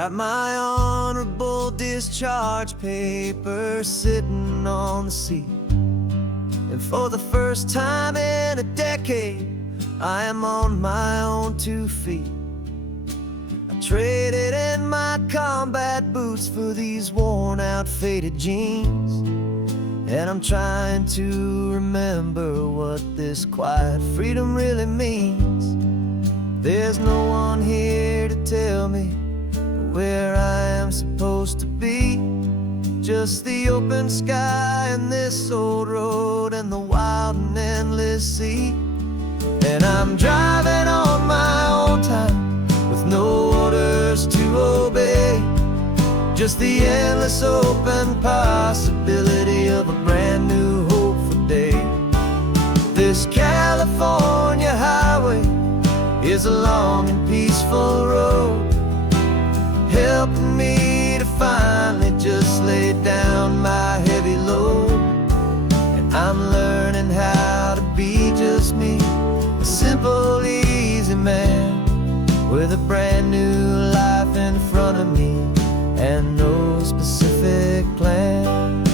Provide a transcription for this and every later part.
Got my honorable discharge paper sitting on the seat, and for the first time in a decade, I am on my own 2 feet. I traded in my combat boots for these worn out faded jeans, and I'm trying to remember what this quiet freedom really means. There's no one here to tell me where I am supposed to be, just the open sky and this old road and the wild and endless sea. And I'm driving on my own time with no orders to obey, just the endless open possibility of a brand new hopeful day. This California highway is a long and peaceful road, helping me to finally just lay down my heavy load. And I'm learning how to be just me, a simple, easy man with a brand new life in front of me and no specific plan.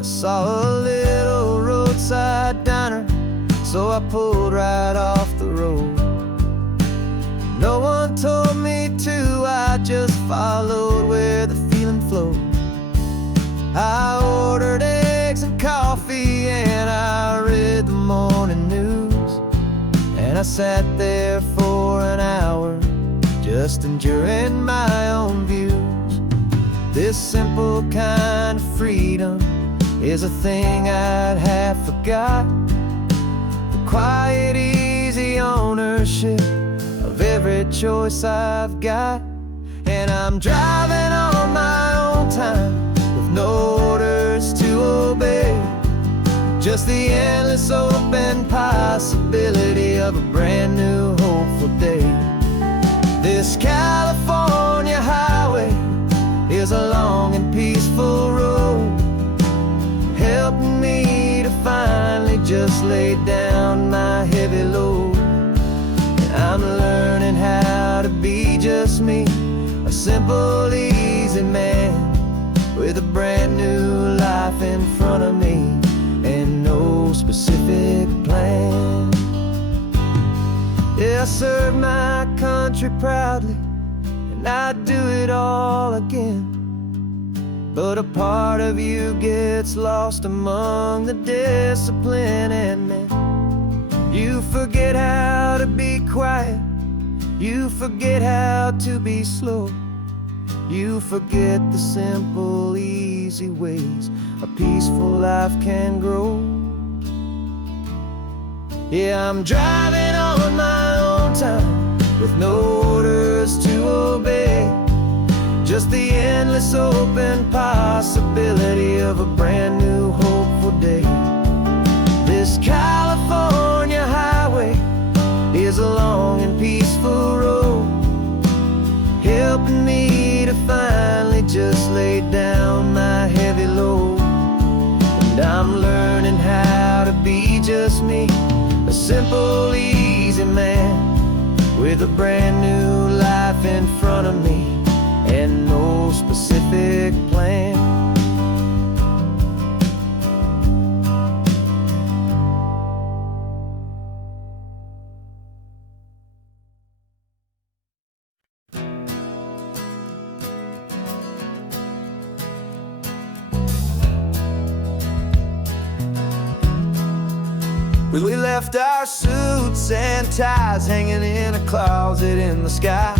I saw a little roadside diner, so I pulled right off the road. No one told me to, I just followed where the feeling flowed. I ordered eggs and coffee and I read the morning news, and I sat there for an hour just enduring my own views. This simple kind of freedom is a thing I'd have forgot, the quiet, easy ownership of every choice I've got. And I'm driving on my own time with no orders to obey, just the endless open possibility of a brand new hopeful day. This California highway is a long and peaceful road, helping me to finally just lay down my heavy load. I'm learning how to be just me, a simple, easy man with a brand new life in front of me and no specific plan. Yeah, I served my country proudly and I'd do it all again, but a part of you gets lost among the discipline and men. You forget how to be quiet, you forget how to be slow, you forget the simple, easy ways a peaceful life can grow. Yeah, I'm driving on my own time with no orders to obey, just the endless open possibility of a brand new hopeful day. This California highway is a long and peaceful road, helping me to finally just lay down my heavy load. And I'm learning how to be just me, a simple, easy man with a brand new life in front of me and no specific plan. We left our suits and ties hanging in a closet in the sky,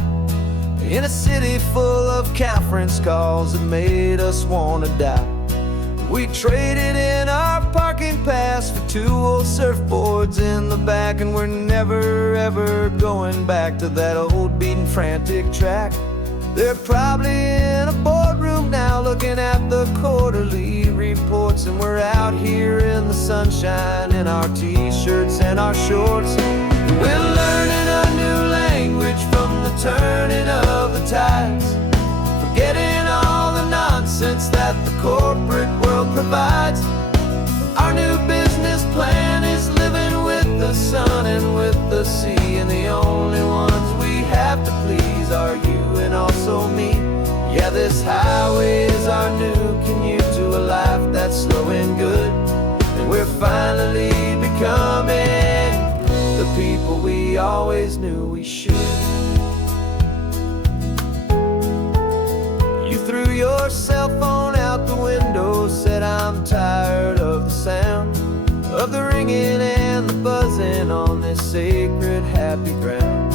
in a city full of conference calls that made us want to die. We traded in our parking pass for 2 old surfboards in the back, and we're never ever going back to that old beaten frantic track. They're probably in a boardroom now looking at the quarterly reports, and we're out here in the sunshine in our t-shirts and our shorts. We're learning a new language from the turning of the tides, forgetting all the nonsense that the corporate world provides. Our new business plan is living with the sun and with the sea, and the only highway is our new commute to a life that's slow and good. And we're finally becoming the people we always knew we should. You threw your cell phone out the window, said I'm tired of the sound of the ringing and the buzzing on this sacred happy ground.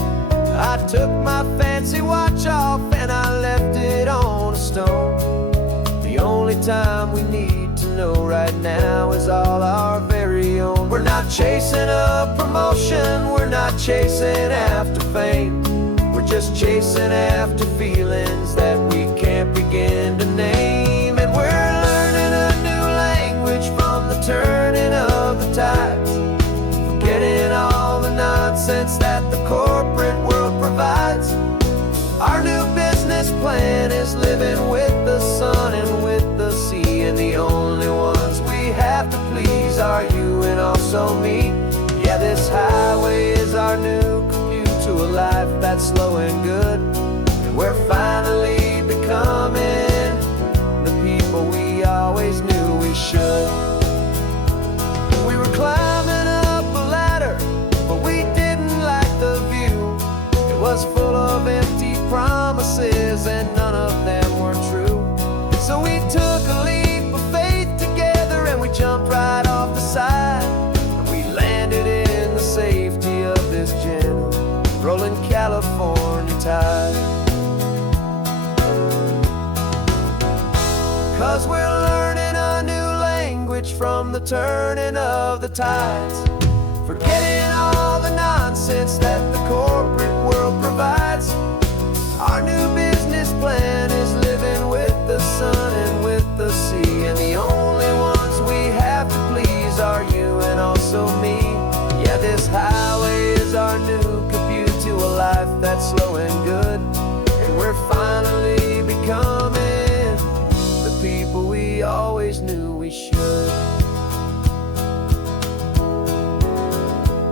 I took my fancy watch off and I left it on a stone. The only time we need to know right now is all our very own. We're not chasing a promotion, we're not chasing after fame. We're just chasing after feelings that we can't begin to name. And we're learning a new language from the turning of the tides, forgetting all the nonsense that the corporate world provides. Our new business plan is living with the sun and with the sea, and the only ones we have to please are you and also me. Yeah, this highway is our new commute to a life that's slow and good. And we're finally becoming the people we always knew we should. We were climbing up a ladder, but we didn't like the view. It was full of empty promises and none of them were true. So we took a leap of faith together and we jumped right off the side. And we landed in the safety of this gentle rolling California tide. 'Cause we're learning a new language from the turning of the tides, forgetting all the nonsense that the corporate world provides. Our new business plan is living with the sun and with the sea, and the only ones we have to please are you and also me. Yeah, this highway is our new commute to a life that's slow and good. And we're finally becoming the people we always knew we should.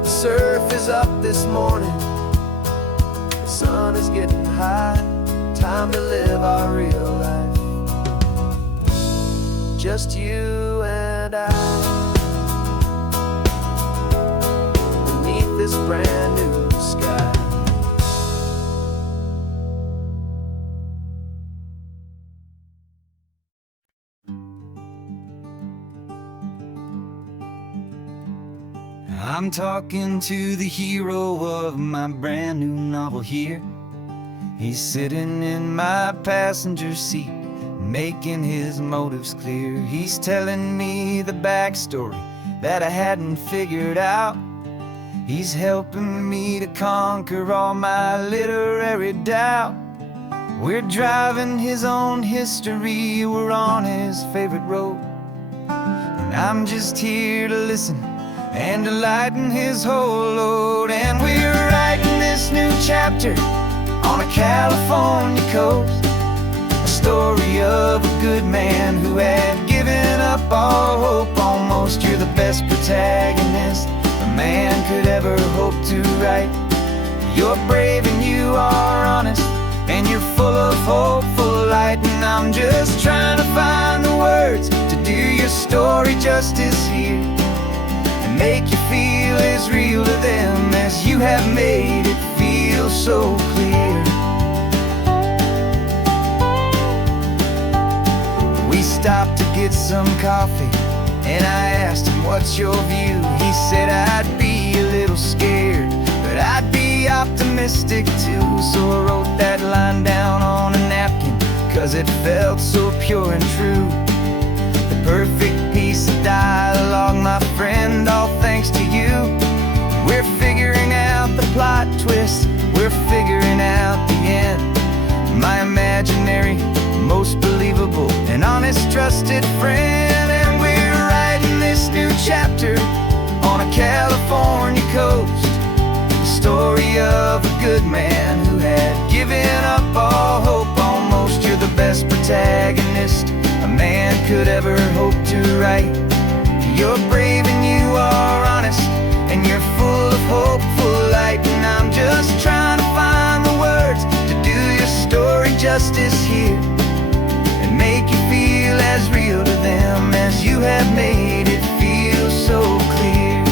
The surf is up this morning, the sun is getting high. Time to live our real life, just you and I, beneath this brand new sky. I'm talking to the hero of my brand new novel here. He's sitting in my passenger seat, making his motives clear. He's telling me the backstory that I hadn't figured out. He's helping me to conquer all my literary doubt. We're driving his own history, we're on his favorite road, and I'm just here to listen and to lighten his whole load. And we're writing this new chapter on a California coast, a story of a good man who had given up all hope almost. You're the best protagonist a man could ever hope to write. You're brave and you are honest, and you're full of hopeful light. And I'm just trying to find the words to do your story justice here, and make you feel as real to them as you have made it feel so clear. We stopped to get some coffee, and I asked him, what's your view? He said, I'd be a little scared, but I'd be optimistic too. So I wrote that line down on a napkin, 'cause it felt so pure and true. The perfect piece of dialogue, my friend, all thanks to you. We're figuring out the plot twist, we're figuring out the end. My imaginary, most believable and honest trusted friend. And we're writing this new chapter on a California coast, the story of a good man who had given up all hope almost. You're the best protagonist a man could ever hope to write. You're brave and you are honest, and you're full of hopeful light. And I'm just trying to find the words to do your story justice here, you have made it feel so clear.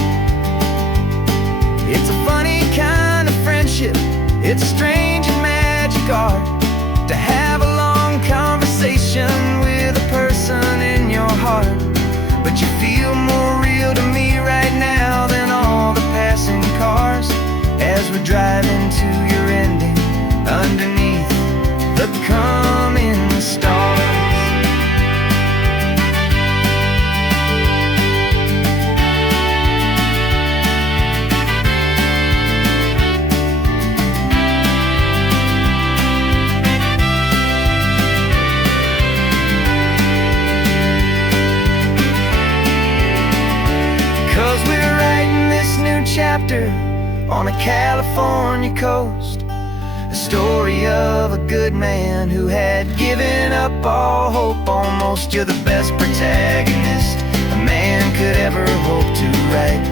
It's a funny kind of friendship, it's a strange and magic art to have a long conversation with a person in your heart. But you feel more real to me right now than all the passing cars, as we're driving to your ending underneath the coming stars. 'Cause we're writing this new chapter on a California coast, a story of a good man who had given up all hope almost. You're the best protagonist a man could ever hope to write.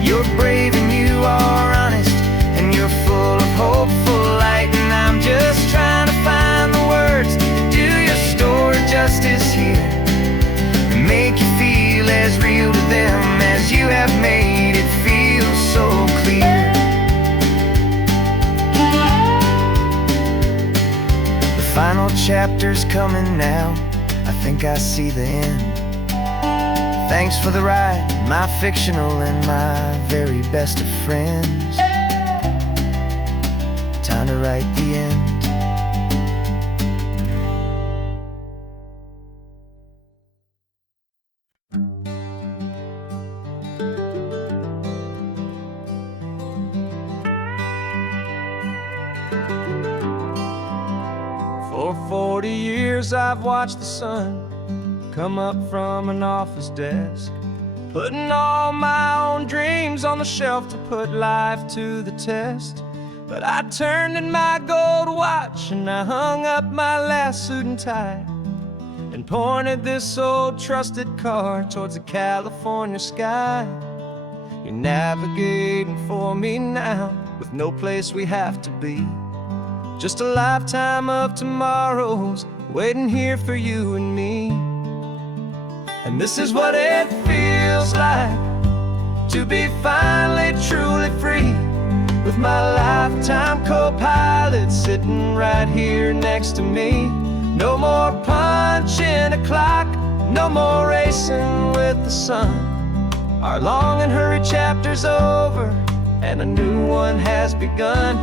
You're brave and you are honest, and you're full of hopeful light. And I'm just trying to find the words to do your story justice here, and make you feel as real to them as you have made it feel so clear. The final chapter's coming now, I think I see the end. Thanks for the ride, my fictional and my very best of friends. Time to write the end. For 40 years I've watched the sun come up from an office desk, putting all my own dreams on the shelf to put life to the test. But I turned in my gold watch and I hung up my last suit and tie, and pointed this old trusted car towards the California sky. You're navigating for me now, with no place we have to be, just a lifetime of tomorrows waiting here for you and me. And this is what it feels like to be finally truly free, with my lifetime co-pilot sitting right here next to me. No more punching a clock, no more racing with the sun. Our long and hurried chapter's over, and a new one has begun.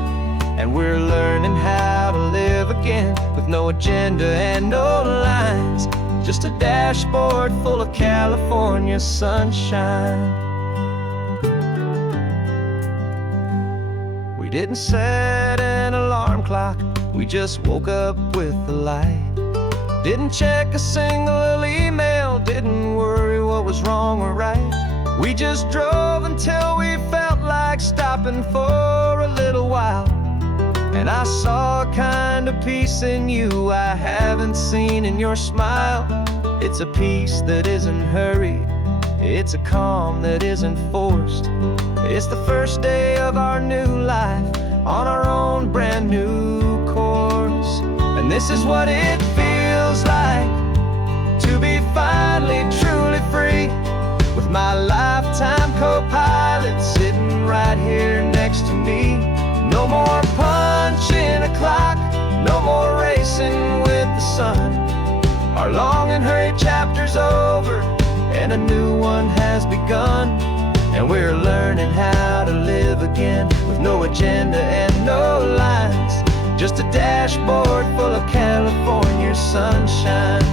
And we're learning how to live again, with no agenda and no lines, just a dashboard full of California sunshine. We didn't set an alarm clock, we just woke up with the light. Didn't check a single email, didn't worry what was wrong or right. We just drove until we felt like stopping for a little while. And I saw a kind of peace in you I haven't seen in your smile. It's a peace that isn't hurried, it's a calm that isn't forced. It's the first day of our new life on our own brand new course. And this is what it feels like to be finally truly free, with my lifetime co-pilot sitting right here next to me. No more punching a clock, no more racing with the sun. Our long and hurried chapter's over, and a new one has begun. And we're learning how to live again, with no agenda and no lines, just a dashboard full of California sunshine.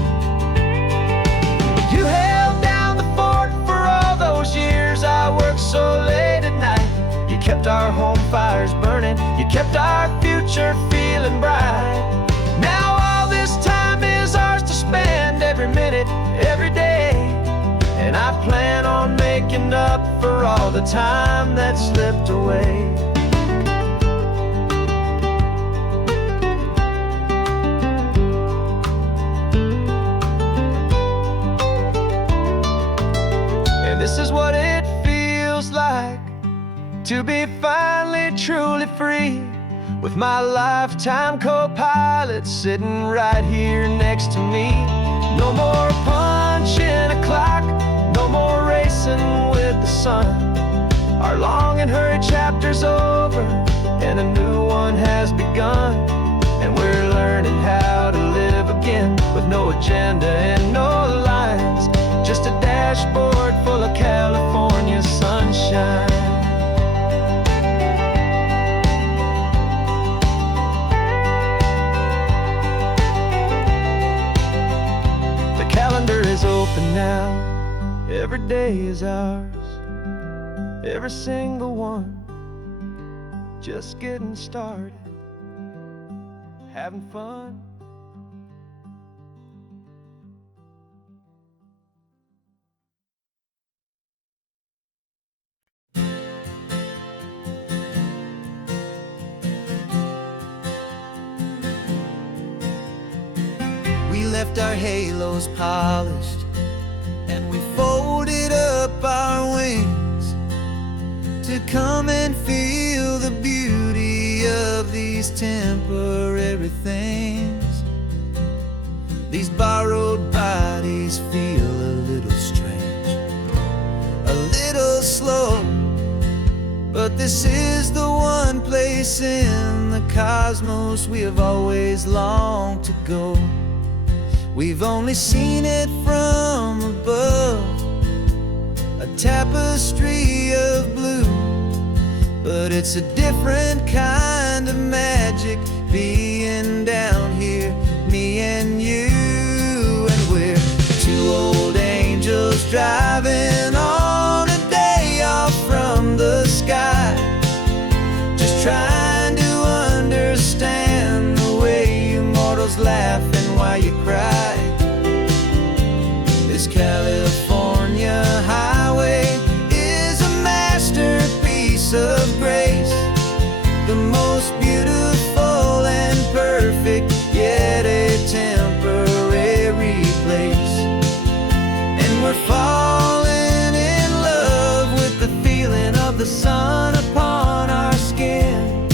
You held down the fort for all those years I worked so late at night. You kept our home fires burning, you kept our future feeling bright. Now all this time is ours to spend, every minute, every day. And I plan on making up for all the time that slipped away. And this is what it feels like to be finally truly free, with my lifetime co-pilot sitting right here next to me. No more punching a clock, no more racing with the sun. Our long and hurried chapter's over, and a new one has begun. And we're learning how to live again, with no agenda and no lines, just a dashboard full of California sunshine. The calendar is open now, every day is ours, every single one, just getting started, having fun. We left our halos polished, and we folded up our wings to come and feel the beauty of these temporary things. These borrowed bodies feel a little strange, a little slow, but this is the one place in the cosmos we have always longed to go. We've only seen it from above, a tapestry of blue, but it's a different kind of magic being down here, me and you. And we're two old angels driving on a day off from the sky, just trying to understand the way you mortals laugh and why you cry. This California highway is a masterpiece of grace, the most beautiful and perfect, yet a temporary place. And we're falling in love with the feeling of the sun upon our skin,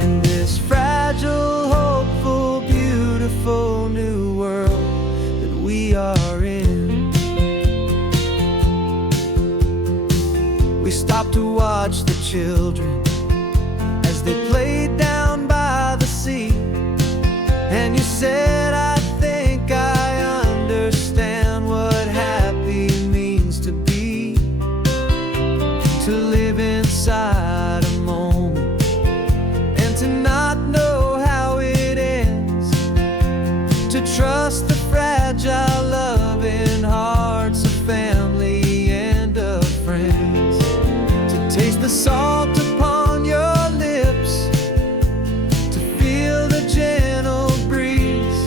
in this fragile, hopeful, beautiful new world that we are in. We stopped to watch the children as they played down by the sea, and you said, I think I understand what happy means to be, to live inside a moment and to not know how it ends, to trust the fragile loving hearts of family and of friends, to taste the salt upon your lips, to feel the gentle breeze,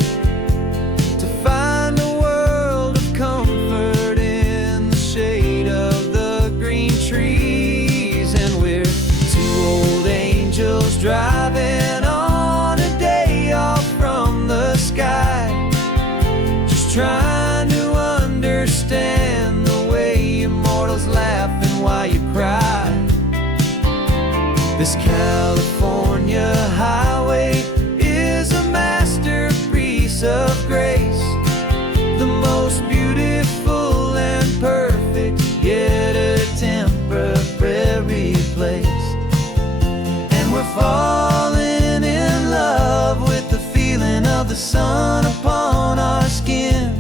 to find a world of comfort in the shade of the green trees. And we're two old angels driving on a day off from the sky, just trying to understand the way immortals laugh and why you cry. This California highway is a masterpiece of grace, the most beautiful and perfect, yet a temporary place. And we're falling in love with the feeling of the sun upon our skin,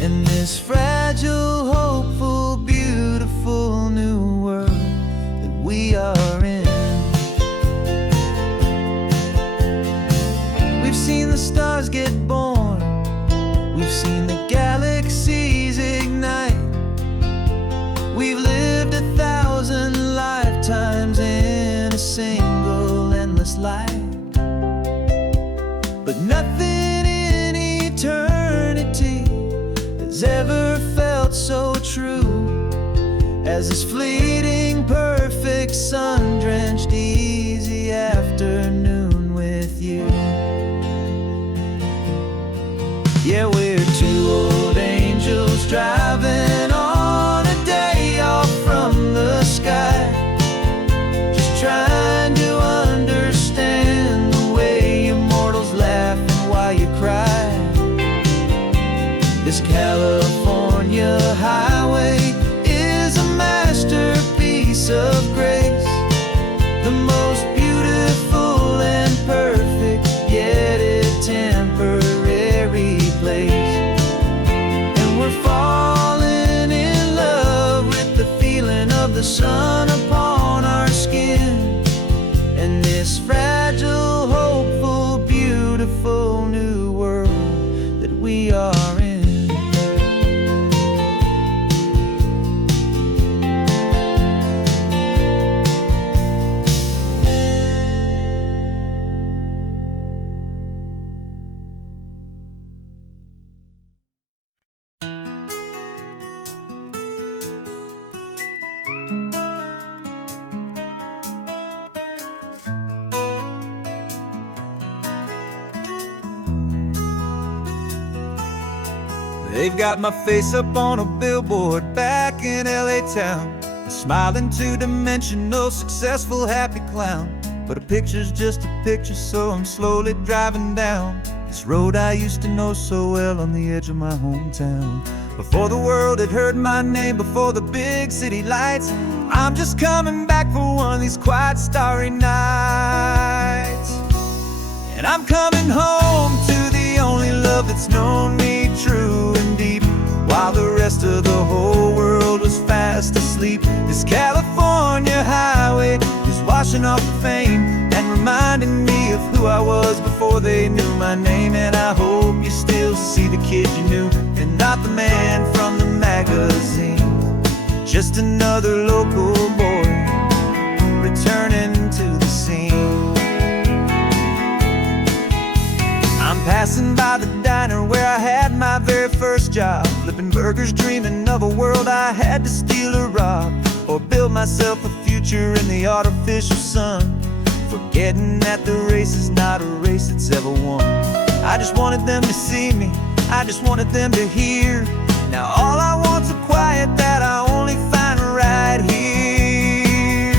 in this fragile, hopeful, beautiful new world that we are in. We've seen the stars get born, we've seen the galaxies ignite, we've lived 1,000 lifetimes in a single endless life, but nothing in eternity has ever felt so true as this fleeting, perfect, sun-drenched, easy afternoon with you. Yeah, we're two old angels driving on a day off from the sky, just trying to understand the way immortals laugh and why you cry. sun upon our skin, in this fragile, hopeful, beautiful new world that we are in. They've got my face up on a billboard back in LA town, a smiling two-dimensional, successful, happy clown. But a picture's just a picture, so I'm slowly driving down this road I used to know so well on the edge of my hometown. Before the world had heard my name, before the big city lights, I'm just coming back for one of these quiet, starry nights. And I'm coming home to the only love that's known me true and deep, while the rest of the whole world was fast asleep. This California highway is washing off the fame and reminding me of who I was before they knew my name. And I hope you still see the kid you knew, and not the man from the magazine. Just another local boy returning to the scene. I'm passing by the diner where I had my very first job, flipping burgers, dreaming of a world I had to steal or rob, or build myself a future in the artificial sun, forgetting that the race is not a race that's ever won. I just wanted them to see me, I just wanted them to hear. Now all I want's a quiet that I only find right here.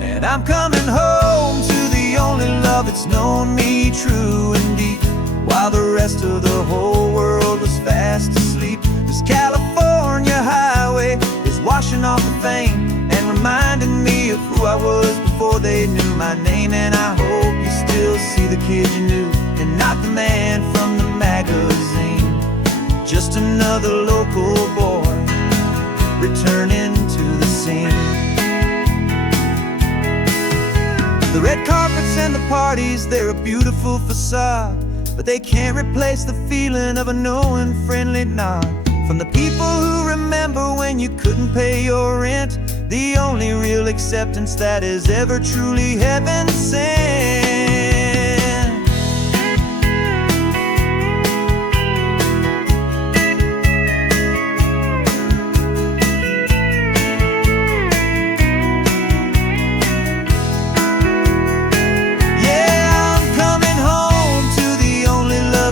And I'm coming home to the only love that's known me true and deep, while the rest of the whole world was fast asleep. This California highway is washing off the fame and reminding me of who I was before they knew my name. And I hope you still see the kid you knew, and not the man from the magazine. Just another local boy returning to the scene. The red carpets and the parties, they're a beautiful facade, but they can't replace the feeling of a knowing, friendly nod from the people who remember when you couldn't pay your rent, the only real acceptance that is ever truly heaven sent.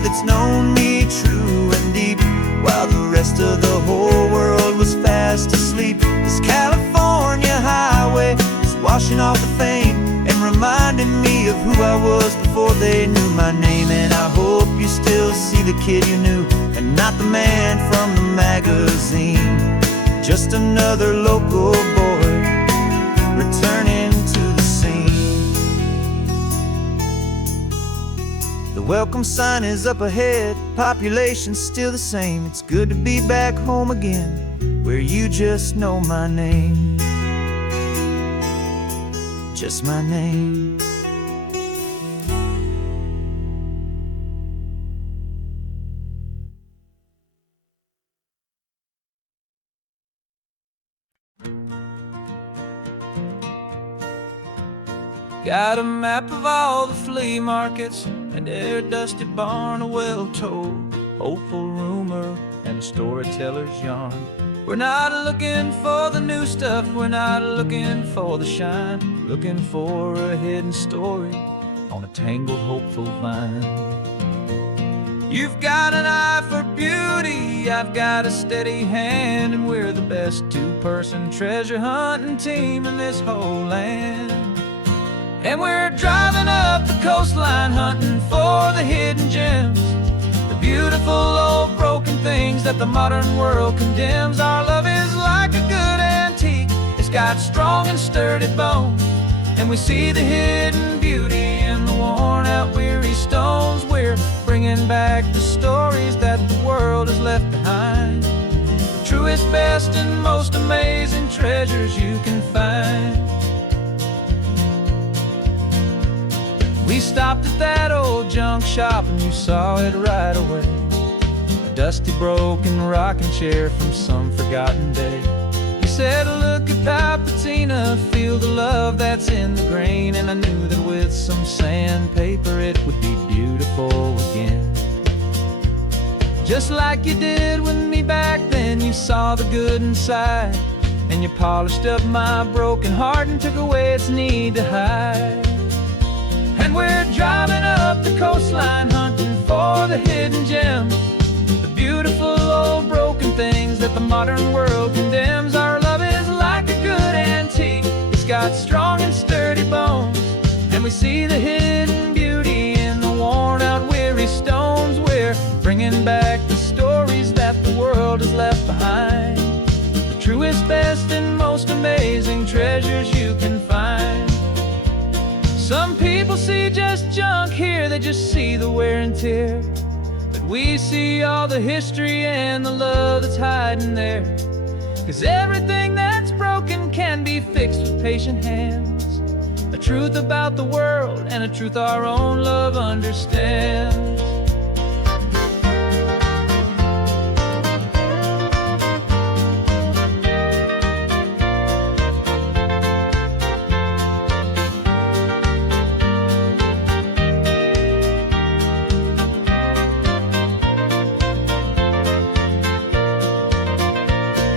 It's known me true and deep, while the rest of the whole world was fast asleep. This California highway is washing off the fame and reminding me of who I was before they knew my name. And I hope you still see the kid you knew, and not the man from the magazine. Just another local boy returning to the scene. The welcome sign is up ahead, population's still the same. It's good to be back home again, where you just know my name. Just my name. Got a map of all the flea markets, and every dusty barn, a well-told hopeful rumor, and a storyteller's yarn. We're not looking for the new stuff, we're not looking for the shine, looking for a hidden story on a tangled hopeful vine. You've got an eye for beauty, I've got a steady hand, and we're the best two-person treasure hunting team in this whole land. And we're driving up the coastline hunting for the hidden gems, the beautiful old broken things that the modern world condemns. Our love is like a good antique, it's got strong and sturdy bones, and we see the hidden beauty in the worn out weary stones. We're bringing back the stories that the world has left behind, the truest, best, and most amazing treasures you can stopped at that old junk shop and you saw it right away. A dusty, broken rocking chair from some forgotten day. You said, look at Papatina, feel the love that's in the grain. And I knew that with some sandpaper it would be beautiful again. Just like you did with me back then, you saw the good inside, and you polished up my broken heart and took away its need to hide. And we're driving up the coastline, hunting for the hidden gems, the beautiful old broken things that the modern world condemns. Our love is like a good antique, it's got strong and sturdy bones, and we see the hidden beauty in the worn out weary stones. We're bringing back the stories that the world has left behind, the truest, best, and most amazing treasures you can find. Some people see just junk here, they just see the wear and tear, but we see all the history and the love that's hiding there. 'Cause everything that's broken can be fixed with patient hands, a truth about the world and a truth our own love understands.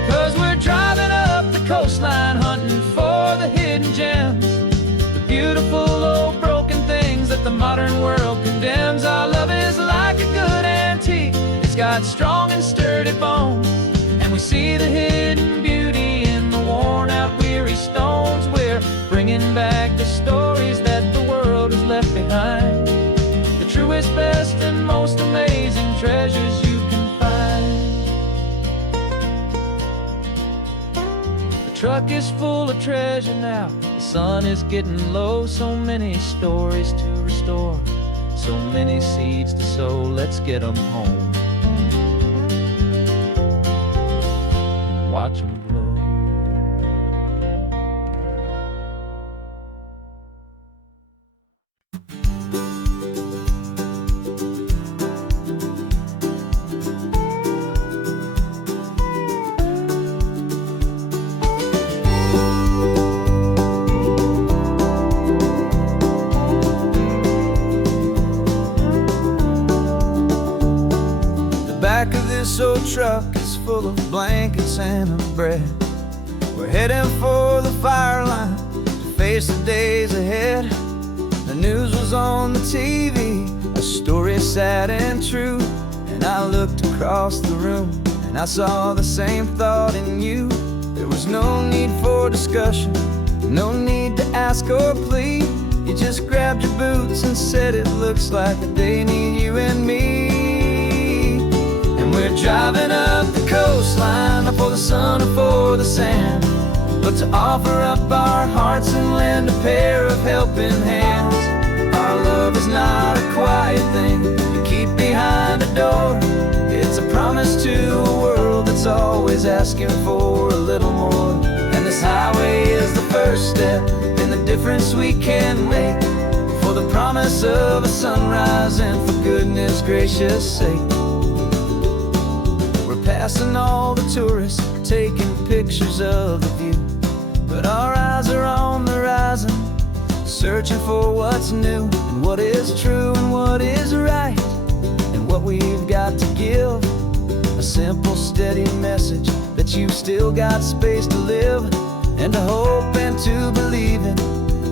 'Cause we're driving up the coastline, hunting for the hidden gems, the beautiful old broken things that the modern world condemns. Our love is like a good antique, it's got strong and sturdy bones, and we see the hidden beauty in the worn out weary stones. We're bringing back the stories that the world has left behind, the truest, best, and most amazing treasures you can find. The truck is full of treasure now, the sun is getting low. So many stories to restore, so many seeds to sow. Let's get them home, watch them blow. The back of this old truck is full of blankets and of bread. We're heading for the fire line to face the days ahead. The news was on the TV, a story sad and true, and I looked across the room and I saw the same thought in you. There was no need for discussion, no need to ask or plead. You just grabbed your boots and said it looks like a day need you and me. And we're driving up the coastline, not for the sun or for the sand, but to offer up our hearts and lend a pair of helping hands. Our love is not a quiet thing you keep behind a door. It's a promise to a world that's always asking for a little more. And this highway is the first step in the difference we can make, for the promise of a sunrise and for goodness gracious sake. We're passing all the tourists, taking pictures of the view, but our eyes are on the horizon, searching for what's new, and what is true and what is right, and what we've got to give. A simple, steady message that you've still got space to live, and to hope and to believe in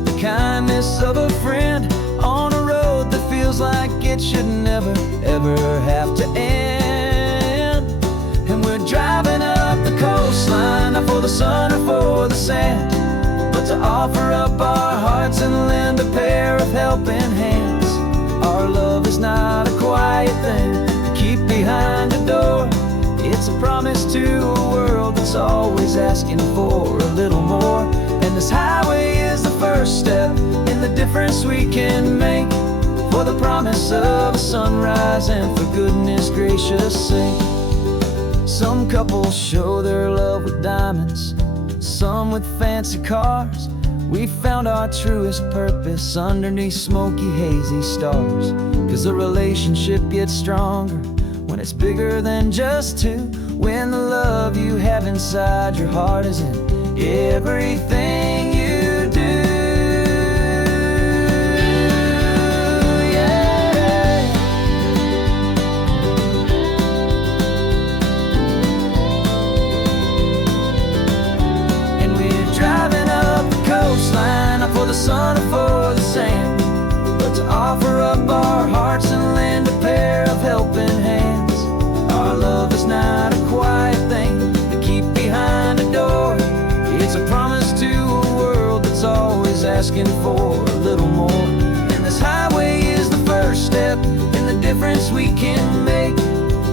the kindness of a friend on a road that feels like it should never, ever have to end. And we're driving up the coastline, not for the sun or for the sand, but to offer up our hearts and lend a pair of helping hands. Our love is not a quiet thing to keep behind a door. It's a promise to a world that's always asking for a little more. And this highway is the first step in the difference we can make, for the promise of a sunrise and for goodness gracious sake. Some couples show their love with diamonds, some with fancy cars. We found our truest purpose underneath smoky, hazy stars. 'Cause a relationship gets stronger when it's bigger than just two. When the love you have inside your heart is in everything you do. Yeah. And we're driving up the coastline, not for the sun or for the sand, but to offer up our hearts and lend a pair of helping hands. Our love is not a quiet thing to keep behind a door. It's a promise to a world that's always asking for a little more. And this highway is the first step in the difference we can make,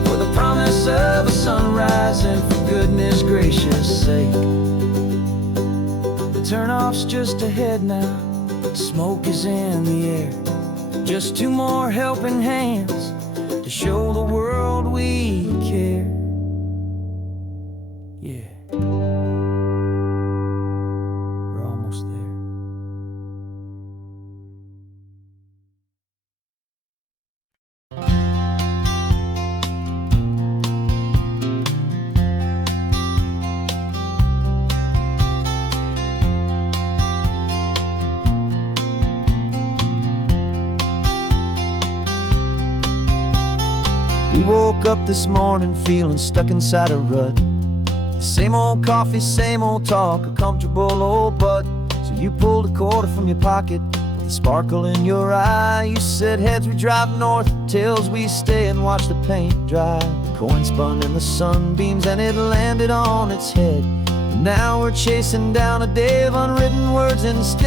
for the promise of a sunrise and for goodness gracious sake. The turnoff's just ahead now, smoke is in the air. Just two more helping hands to show the world we care. Yeah, we're almost there. We woke up this morning feeling stuck inside a rut. Same old coffee, same old talk, a comfortable old butt. So you pulled a quarter from your pocket with a sparkle in your eye. You said heads we drive north, tails we stay and watch the paint dry. The coin spun in the sunbeams and it landed on its head. And now we're chasing down a day of unwritten words instead.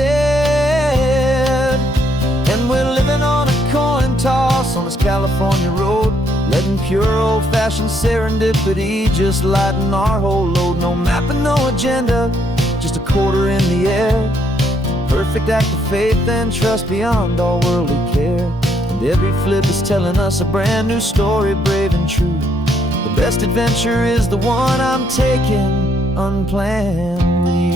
And we're living on a coin toss on this California road, letting pure old-fashioned serendipity just lighten our whole load. No map and no agenda, just a quarter in the air. Perfect act of faith and trust beyond all worldly care. And every flip is telling us a brand new story, brave and true. The best adventure is the one I'm taking, unplanned with you.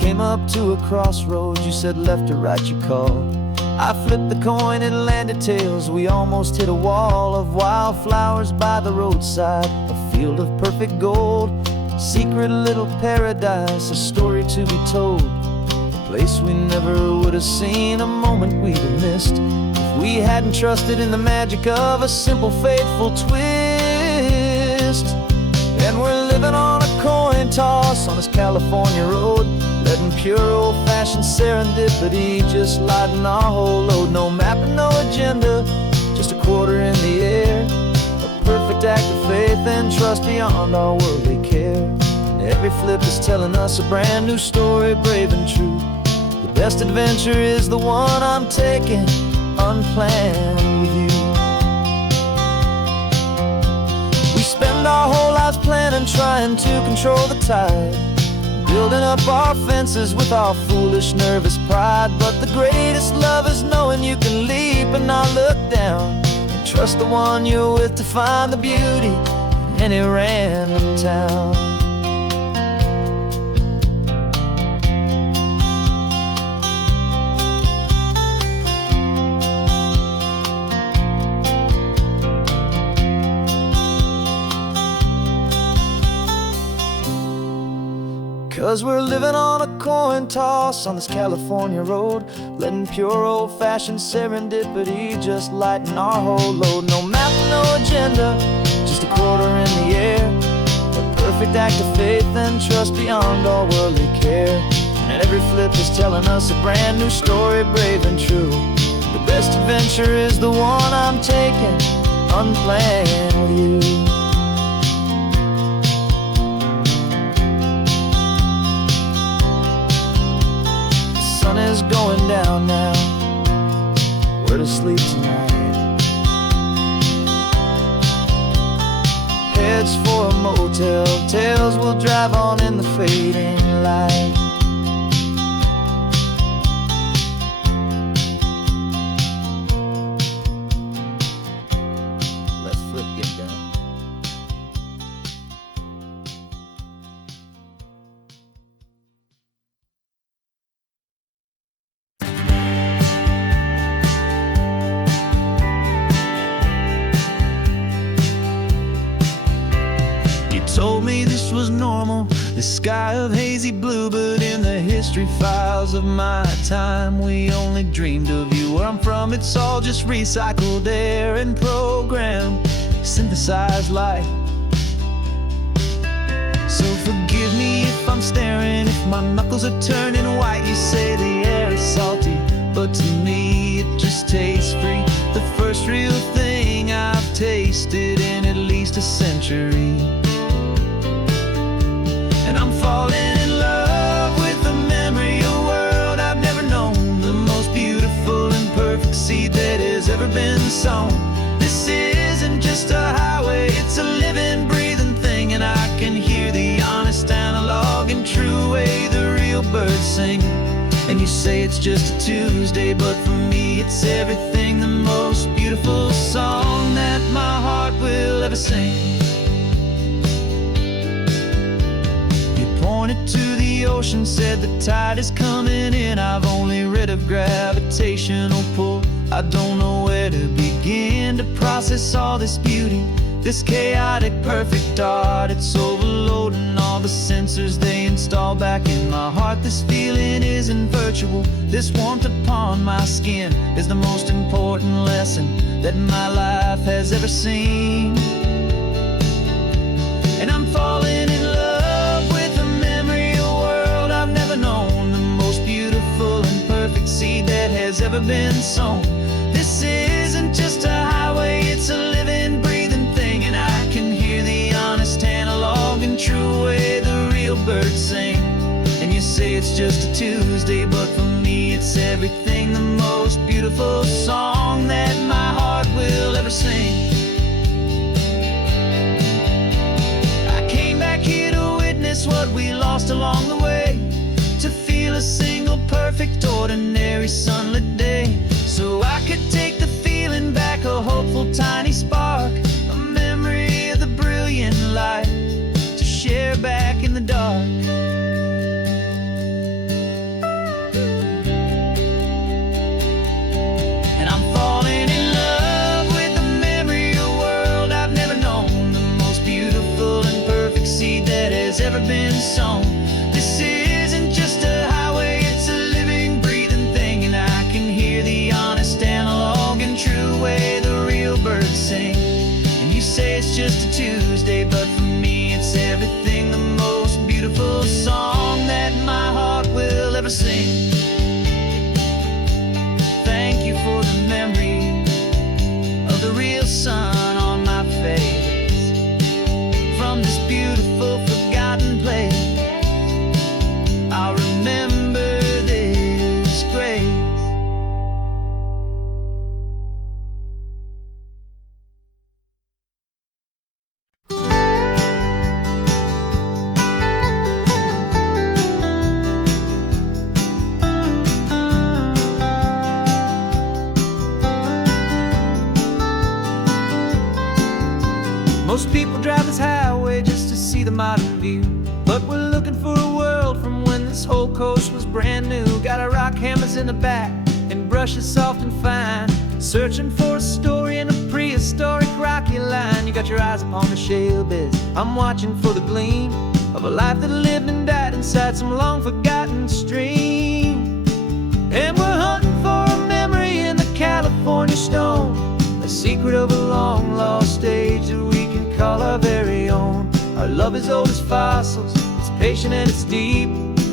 Came up to a crossroads, you said left or right you called. I flipped the coin, it landed tails. We almost hit a wall of wildflowers by the roadside, a field of perfect gold, secret little paradise, a story to be told. A place we never would have seen, a moment we'd have missed if we hadn't trusted in the magic of a simple, faithful twist. And we're living on a coin toss on this California road, letting pure old-fashioned serendipity just lighten our whole load. No map and no agenda, just a quarter in the air. A perfect act of faith and trust beyond our worldly care. And every flip is telling us a brand new story, brave and true. The best adventure is the one I'm taking, unplanned with you. We spend our whole lives planning, trying to control the tide, building up our fences with our foolish, nervous pride. But the greatest love is knowing you can leap and not look down, and trust the one you're with to find the beauty in any random town. 'Cause we're living on a coin toss on this California road, letting pure old-fashioned serendipity just lighten our whole load. No map, no agenda, just a quarter in the air. A perfect act of faith and trust beyond all worldly care. And every flip is telling us a brand new story, brave and true. The best adventure is the one I'm taking, unplanned with you. The sun is going down now, we're to sleep tonight. Heads for a motel, tails will drive on in the fading light. Let's flip, get down. told me this was normal, this sky of hazy blue. But in the history files of my time, we only dreamed of you. Where I'm from, it's all just recycled air and programmed, synthesized light. So forgive me if I'm staring, if my knuckles are turning white. You say the air is salty, but to me it just tastes free. The first real thing I've tasted in at least a century. And I'm falling in love with the memory of a world I've never known, the most beautiful and perfect seed that has ever been sown. This isn't just a highway, it's a living, breathing thing. And I can hear the honest analog and true way the real birds sing. And you say it's just a Tuesday, but for me it's everything, the most beautiful song that my heart will ever sing. You pointed to the ocean, said the tide is coming in. I've only read of gravitational pull. I don't know where to begin to process all this beauty, this chaotic perfect art. It's overloading all the sensors they install back in my heart. This feeling isn't virtual, this warmth upon my skin is the most important lesson that my life has ever seen. And I'm falling in love with the memory of a world I've never known, the most beautiful and perfect seed that has ever been sown. This isn't just a highway, it's a living, breathing thing. And I can hear the honest analog and true way the real birds sing. And you say it's just a Tuesday, but for me it's everything, the most beautiful song that my heart will ever sing. I came back here to witness what we lost along the way, to feel a single perfect ordinary sunlit day, so I could take the feeling back, a hopeful tiny spark, a memory of the brilliant light to share back in the dark. And I'm falling in love with the memory of a world I've never known, the most beautiful and perfect seed that has ever been sown. This isn't just a highway, it's a living, breathing thing. And I can hear the honest analog and true way the real birds sing. And you say it's just a Tuesday, but for me it's everything, the most beautiful song that my heart will ever sing. Thank you for the memory of the real sun on my face, from this beautiful forgotten place. I'll remember this grace. Most people drive this highway just to see the modern view, but we're looking for a world from when this whole coast was brand new. Got our rock hammers in the back and brushes soft and fine, searching for a story in a prehistoric rocky line. You got your eyes upon the shale beds, I'm watching for the gleam of a life that lived and died inside some long forgotten stream. And we're hunting for a memory in the California stone, a secret of a long lost age that we can call our very own. Our love is old as fossils, it's patient and it's deep,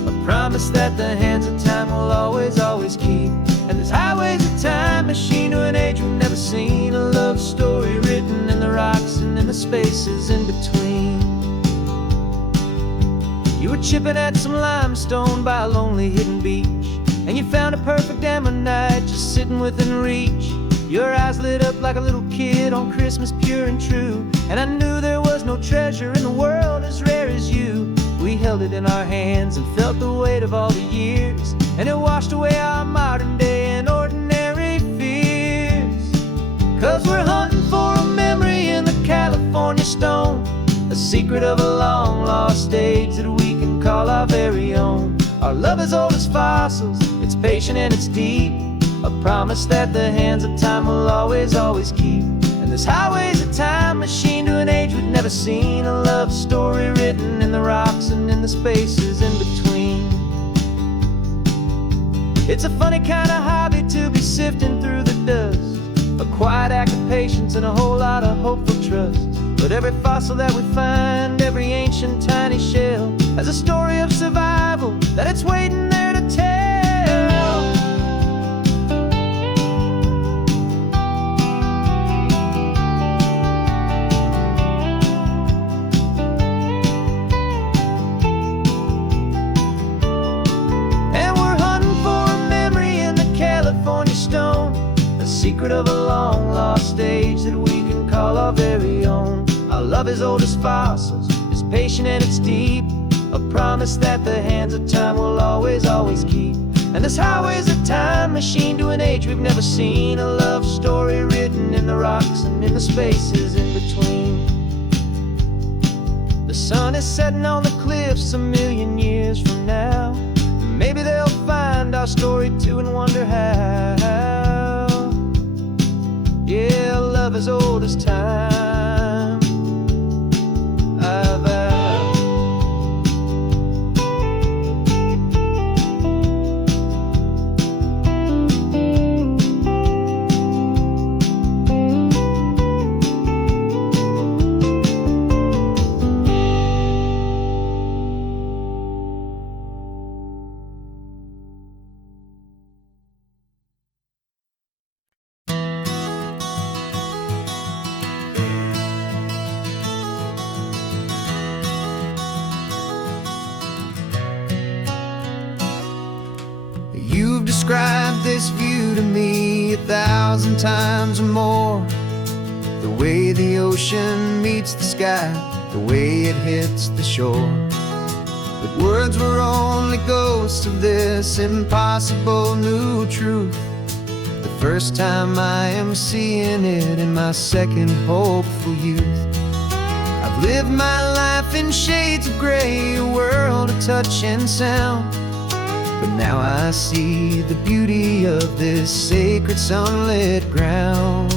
a promise that the hands of time will always, always keep. And this highway's a time machine to an age we've never seen, a love story written in the rocks and in the spaces in between. You were chipping at some limestone by a lonely hidden beach, and you found a perfect ammonite just sitting within reach. Your eyes lit up like a little kid on Christmas, pure and true, and I knew there was no treasure in the world as rare as you. We held it in our hands and felt the weight of all the years, and it washed away our modern day and ordinary fears. 'Cause we're hunting for a memory in the California stone, a secret of a long lost age that we can call our very own. Our love is old as fossils, it's patient and it's deep, a promise that the hands of time will always, always keep. And this highway's a time machine to an age we'd never never seen a love story written in the rocks and in the spaces in between. It's a funny kind of hobby to be sifting through the dust, a quiet act of patience and a whole lot of hopeful trust. But every fossil that we find, every ancient tiny shell, has a story of survival that it's waiting there to tell. And we're hunting for a memory in the California stone, a secret of a long lost age that we can call our very own. Our love is old as fossils, it's patient and it's deep, a promise that the hands of time will always, always keep. And this highway's a time machine to an age we've never seen, a love story written in the rocks and in the spaces in between. The sun is setting on the cliffs a million years from now. Maybe they'll find our story too and wonder how. Yeah, love is old as time. You've described this view to me 1,000 times or more. The way the ocean meets the sky, the way it hits the shore. But words were only ghosts of this impossible new truth. The first time I am seeing it in my second hopeful youth. I've lived my life in shades of gray, a world of touch and sound. But now I see the beauty of this sacred sunlit ground.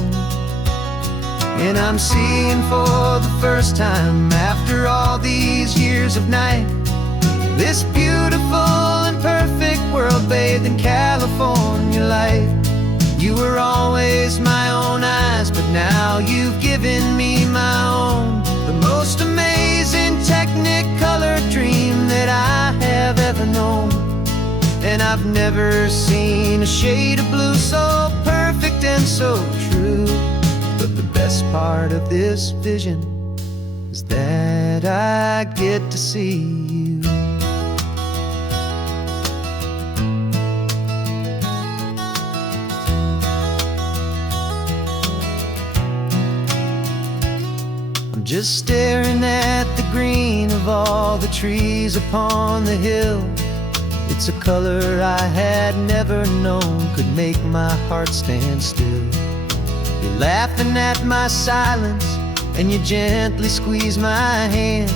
And I'm seeing for the first time, after all these years of night, this beautiful and perfect world bathed in California light. You were always my own eyes, but now you've given me my own. The most amazing technicolor dream that I have ever known. And I've never seen a shade of blue so perfect and so true. But the best part of this vision is that I get to see you. I'm just staring at the green of all the trees upon the hill. It's a color I had never known could make my heart stand still. You're laughing at my silence, and you gently squeeze my hand.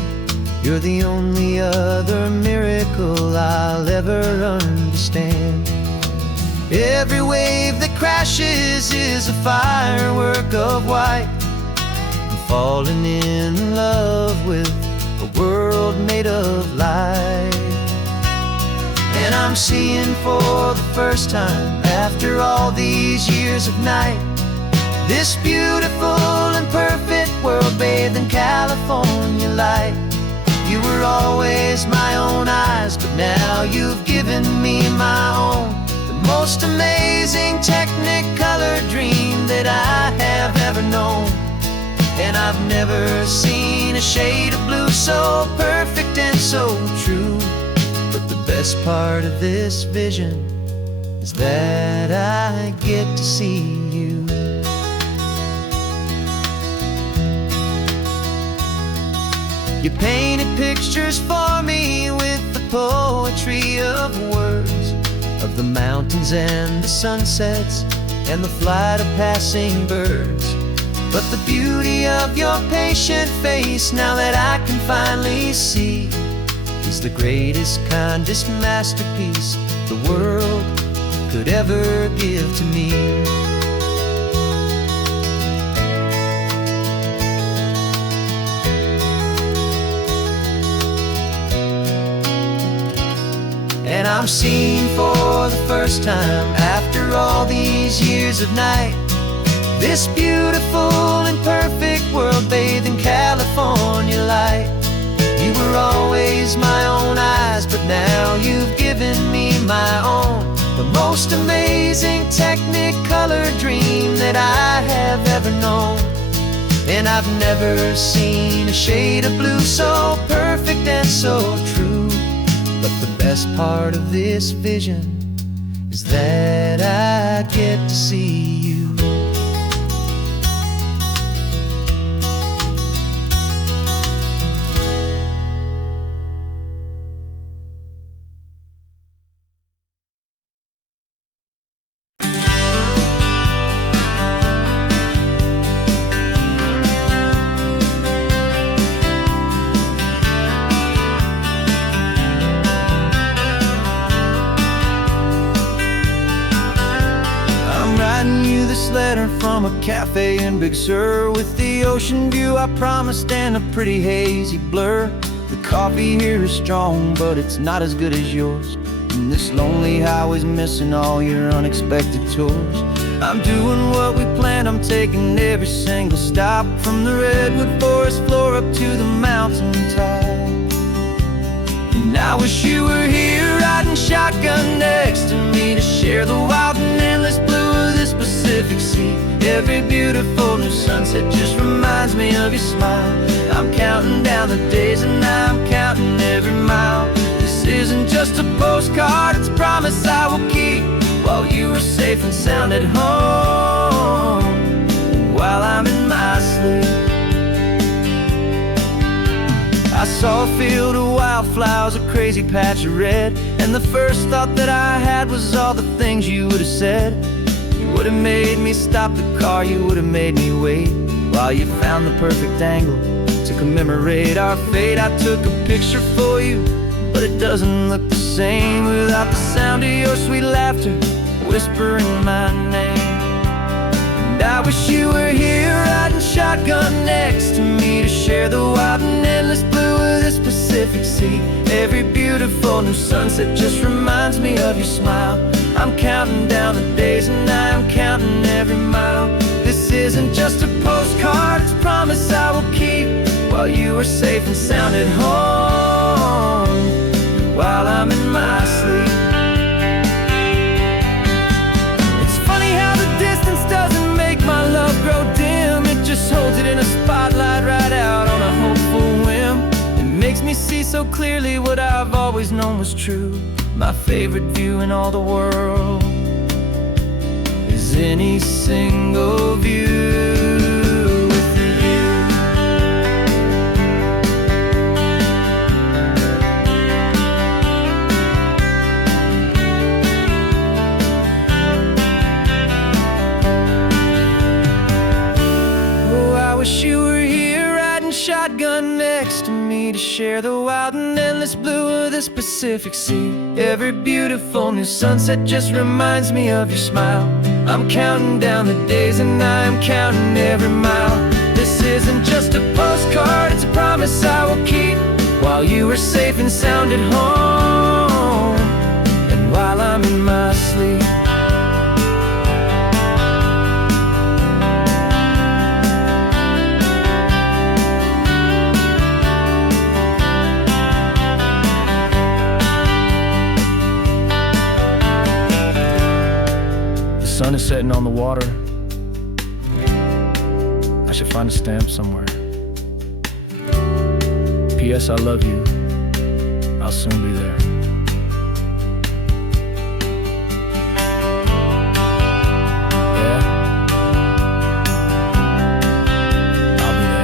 You're the only other miracle I'll ever understand. Every wave that crashes is a firework of white. I'm falling in love with a world made of light. And I'm seeing for the first time, after all these years of night, this beautiful and perfect world bathed in California light. You were always my own eyes, but now you've given me my own. The most amazing technicolor dream that I have ever known. And I've never seen a shade of blue so perfect and so true. But the best part of this vision is that I get to see you. You painted pictures for me with the poetry of words, of the mountains and the sunsets and the flight of passing birds. But the beauty of your patient face, now that I can finally see, is the greatest, kindest masterpiece the world could ever give to me. and I'm seeing for the first time, after all these years of night, this beautiful and perfect world bathed in California light. You were always my own eyes, but now you've given me my own, the most amazing technicolor dream that I have ever known. And I've never seen a shade of blue so perfect and so true. But the best part of this vision is that I get to see you. This letter from a cafe in Big Sur, with the ocean view I promised and a pretty hazy blur. The coffee here is strong, but it's not as good as yours, and this lonely highway's missing all your unexpected tours. I'm doing what we planned, I'm taking every single stop, from the redwood forest floor up to the mountain top. And I wish you were here riding shotgun next to me, to share the wild and endless blue of this Pacific Sea. Every beautiful new sunset just reminds me of your smile. I'm counting down the days and I'm counting every mile. This isn't just a postcard, it's a promise I will keep, while you are safe and sound at home, and while I'm in my sleep. I saw a field of wildflowers, a crazy patch of red, and the first thought that I had was all the things you would have said. You would have made me stop the car, you would have made me wait, while you found the perfect angle to commemorate our fate. I took a picture for you, but it doesn't look the same without the sound of your sweet laughter whispering my name. And I wish you were here riding shotgun next to me, to share the wild and endless blue of this Pacific Sea. Every beautiful new sunset just reminds me of your smile. I'm counting down the days and I'm counting every mile. This isn't just a postcard, it's a promise I will keep, while you are safe and sound at home, while I'm in my sleep. It's funny how the distance doesn't make my love grow dim, it just holds it in a spotlight right out on a hopeful whim. It makes me see so clearly what I've always known was true. My favorite view in all the world is any single view with you. Oh, I wish you were here riding shotgun next to me, to share the wild and endless blue of this Pacific Sea. Every beautiful new sunset just reminds me of your smile. I'm counting down the days and I'm counting every mile. This isn't just a postcard, it's a promise I will keep, while you are safe and sound at home, and while I'm in my sleep. The sun is setting on the water. I should find a stamp somewhere. P.S. I love you. I'll soon be there. Yeah? I'll be there.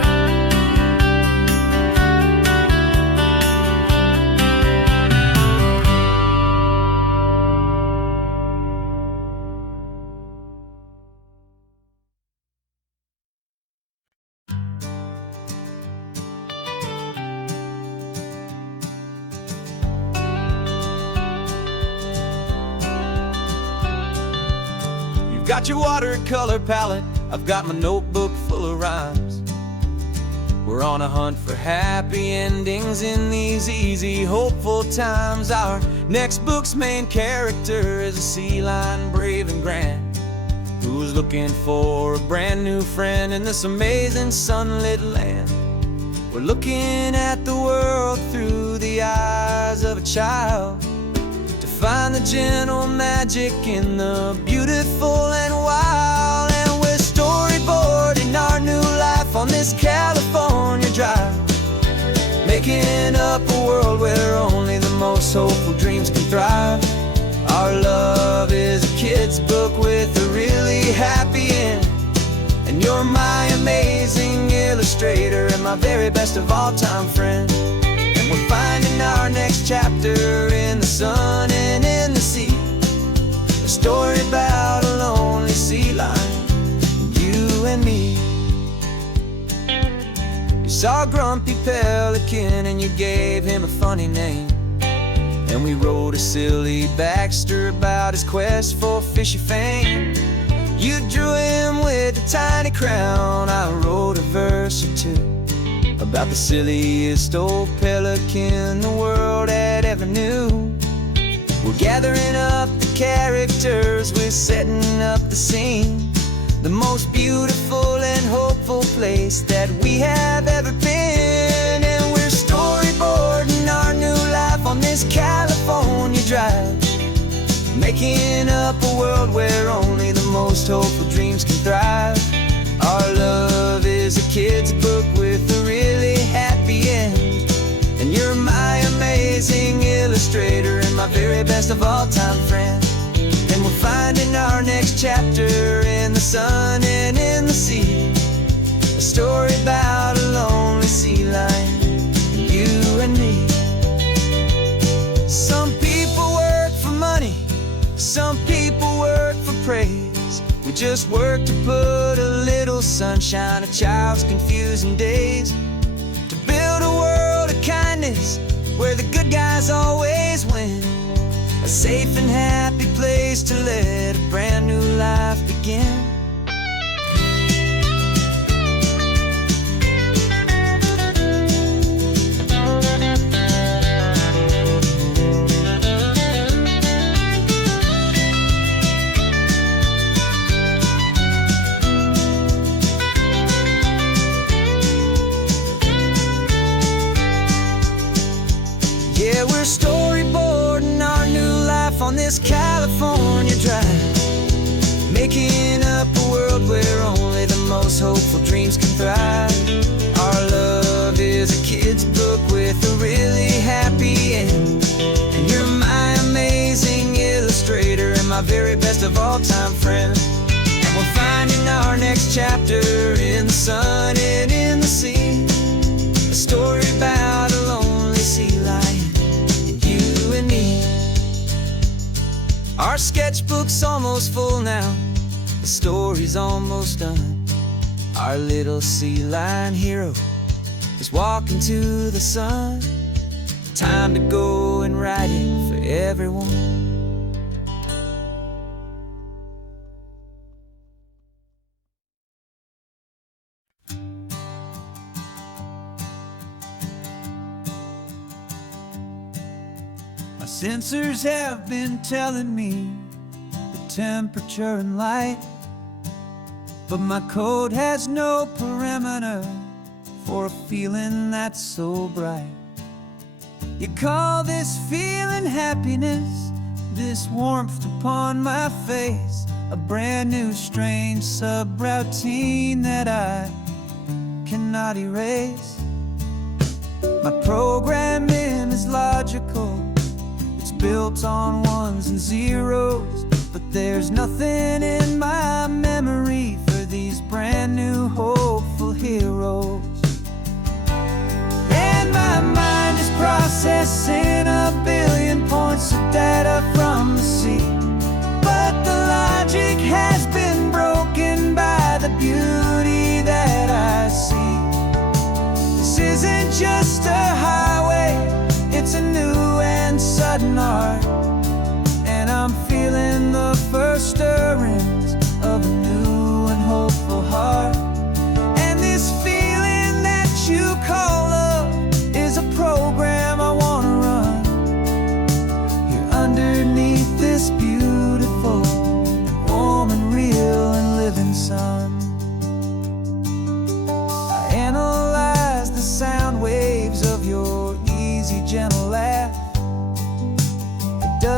Got your watercolor palette, I've got my notebook full of rhymes. We're We're on a hunt for happy endings in these easy, hopeful times. Our next book's main character is a sea lion, brave and grand, who's looking for a brand new friend in this amazing sunlit land. We're looking at the world through the eyes of a child, to find the gentle magic in the beautiful and wild. And we're storyboarding our new life on this California drive, making up a world where only the most hopeful dreams can thrive. Our love is a kid's book with a really happy end, and you're my amazing illustrator and my very best of all-time friend. And we're finding our next chapter in the sun and in the sea, a story about a lonely sea lion, you and me. You saw a grumpy pelican and you gave him a funny name, and we wrote a silly Baxter about his quest for fishy fame. You drew him with a tiny crown, I wrote a verse or two about the silliest old pelican the world had ever knew. We're gathering up the characters, we're setting up the scene, the most beautiful and hopeful place that we have ever been. And we're storyboarding our new life on this California drive, making up a world where only the most hopeful dreams can thrive. Our love is a kid's book with a really happy end, and you're my amazing illustrator and my very best of all-time friend. And we're finding our next chapter in the sun and in the sea, a story about a lonely sea lion, you and me. Some people work for money, some people work for praise. We just work to put a little sunshine in a child's confusing days, to build a world of kindness where the good guys always win, a safe and happy place to let a brand new life begin. Yeah, we're storyboarding our new life on this California drive, making up a world where only the most hopeful dreams can thrive. Our love is a kid's book with a really happy end, and you're my amazing illustrator and my very best of all-time friend. And we're finding our next chapter in the sun and in the sea, a story about a lonely sea lion, you and me. Our sketchbook's almost full now, the story's almost done. Our little sea lion hero is walking to the sun. Time to go and write it for everyone. My sensors have been telling me the temperature and light, but my code has no perimeter for a feeling that's so bright. You call this feeling happiness, this warmth upon my face, a brand new strange subroutine that I cannot erase. My programming is logical, it's built on ones and zeros, but there's nothing in my memory for these brand new hopeful heroes. And my mind is processing a billion points of data from the sea, but the logic has been broken by the beauty that I see. This isn't just a highway, it's a new and sudden art, and I'm feeling the first stirrings of a new and hopeful heart.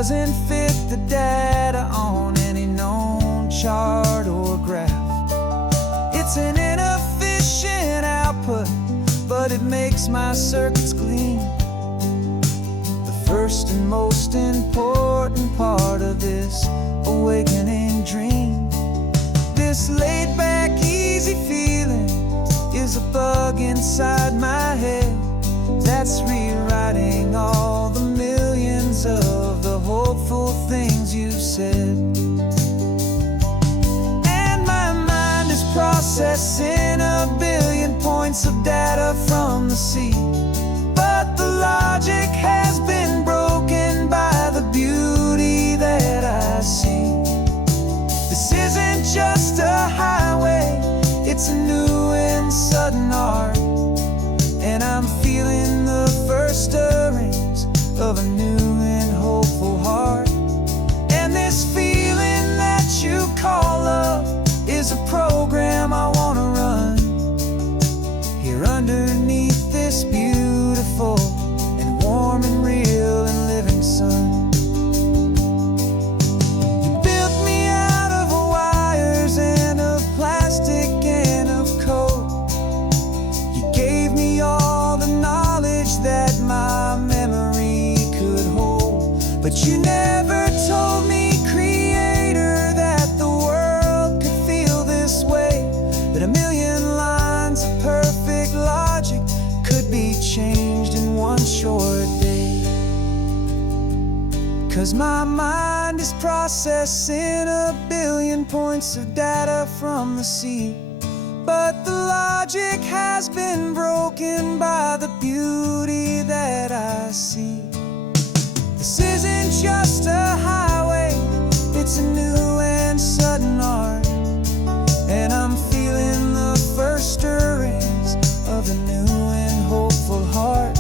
doesn't fit the data on any known chart or graph. It's an inefficient output, but it makes my circuits gleam. The first and most important part of this awakening dream. This laid-back, easy feeling is a bug inside my head that's rewriting all the millions of the hopeful things you've said. And my mind is processing a billion points of data from the sea, but the logic has been broken by the beauty that I see. This isn't just a highway, it's a new and sudden art, and I'm feeling the first stirrings of a new and hopeful heart. And this feeling that you call love is a program I wanna run here underneath this beautiful and warm and real and living sun. You built me out of wires and of plastic and of code. You gave me all the knowledge that my memory could hold, but you never told me, Creator, that the world could feel this way, that a million lines of perfect logic could be changed in one short day. 'Cause my mind is processing a billion points of data from the sea, but the logic has been broken by the beauty that I see. This isn't just a highway, it's a new and sudden art, and I'm feeling the first stirrings of a new and hopeful heart.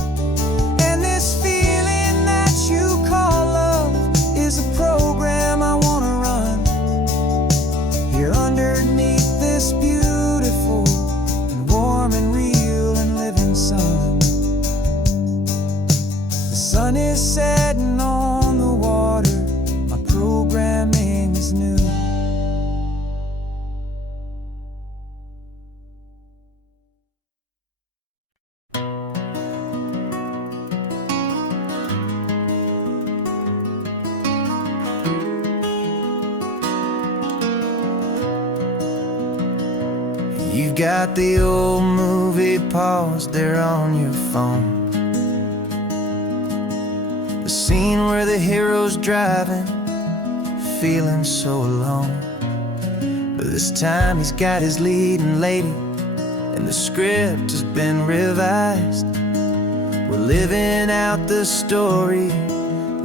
And this feeling that you call love is a program I wanna run here underneath this beautiful and warm and real and living sun. The sun is setting on the water, my programming is new. You've got the old movie paused there on your phone, the scene where the hero's driving, feeling so alone. But this time he's got his leading lady, and the script has been revised. We're living out the story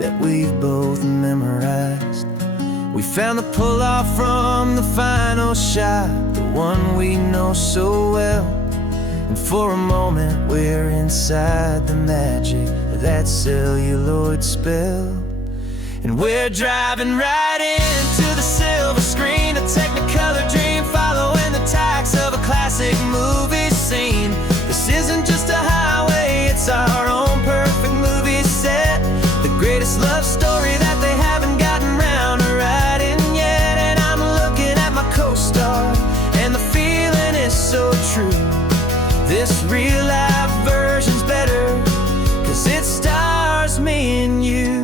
that we've both memorized. We found the pull-off from the final shot, the one we know so well. And for a moment we're inside the magic of that celluloid spell. And we're driving right into the silver screen, a technicolor dream, following the tacks of a classic movie scene. This isn't just a highway, it's our own perfect movie set, the greatest love story that they haven't gotten round to writing yet. And I'm looking at my co-star, and the feeling is so true. This real life version's better, 'cause it stars me and you.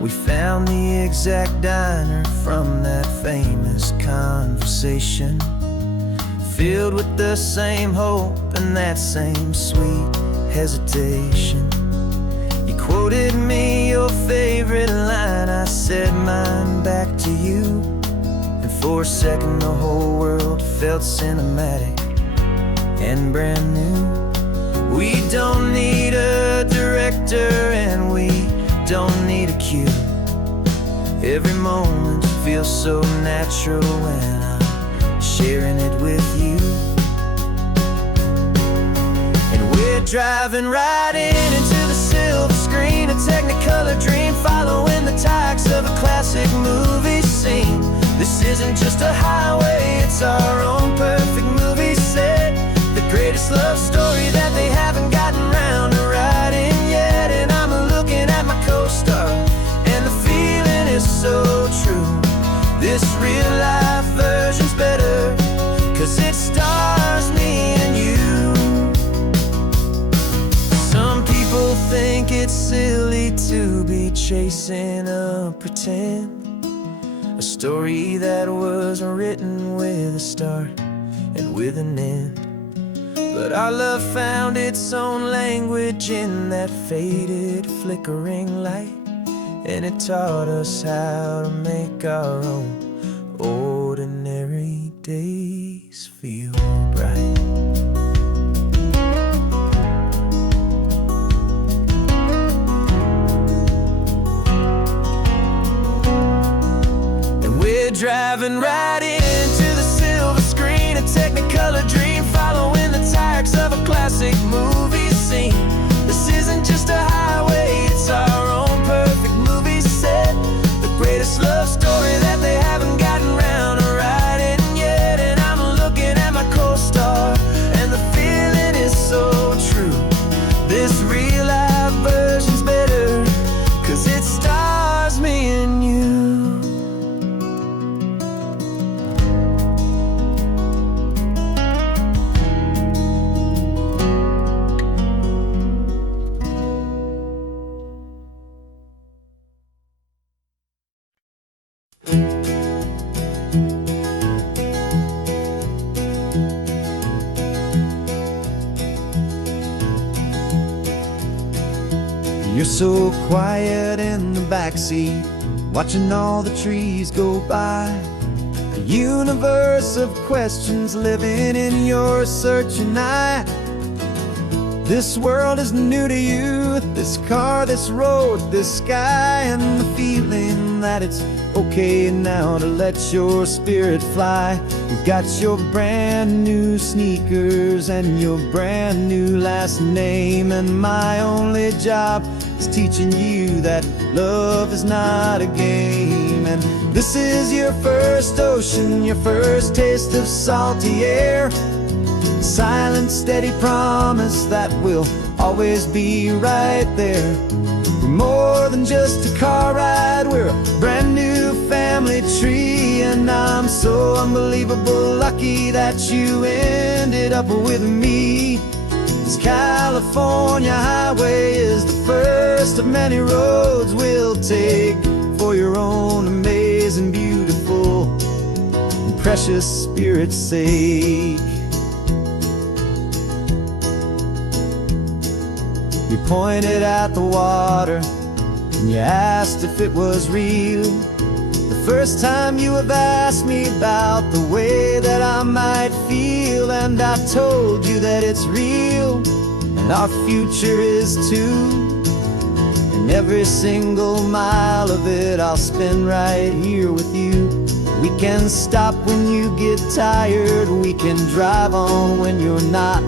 We found the exact diner from that famous conversation, filled with the same hope and that same sweet hesitation. You quoted me your favorite line, I said mine back to you, and for a second the whole world felt cinematic and brand new. We don't need a director and we don't need a cue. Every moment feels so natural when I'm sharing it with you. And we're driving right into the silver screen, a technicolor dream, following the tacks of a classic movie scene. This isn't just a highway, it's our own perfect movie set, the greatest love story that they haven't gotten round to writing yet. And I'm looking at my 'cause it stars me and you. Some people think it's silly to be chasing a pretend, a story that was written with a start and with an end. But our love found its own language in that faded, flickering light, and it taught us how to make our own ordinary days feel bright. And we're driving right into the silver screen, a Technicolor dream, following the tires of a classic movie scene. This isn't just a highway, it's our own perfect movie set, the greatest love story that they haven't gotten round to writing yet. And I'm looking at my co-star, and the feeling is so true. This real life version's better, 'cause it stars me and you. You're so quiet in the backseat, watching all the trees go by. A universe of questions living in your searching eye. This world is new to you, this car, this road, this sky, and the feeling that it's okay now to let your spirit fly. You've got your brand new sneakers and your brand new last name, and my only job is teaching you that love is not a game. And this is your first ocean, your first taste of salty air, silent, steady promise that we'll always be right there. We're more than just a car ride, we're a brand new family tree. And I'm so unbelievable lucky that you ended up with me. This California highway is the first of many roads we'll take for your own amazing, beautiful, and precious spirit's sake. You pointed at the water and you asked if it was real. The first time you have asked me about the way that I might feel, and I told you that it's real and our future is too. And every single mile of it I'll spend right here with you. We can stop when you get tired, we can drive on when you're not,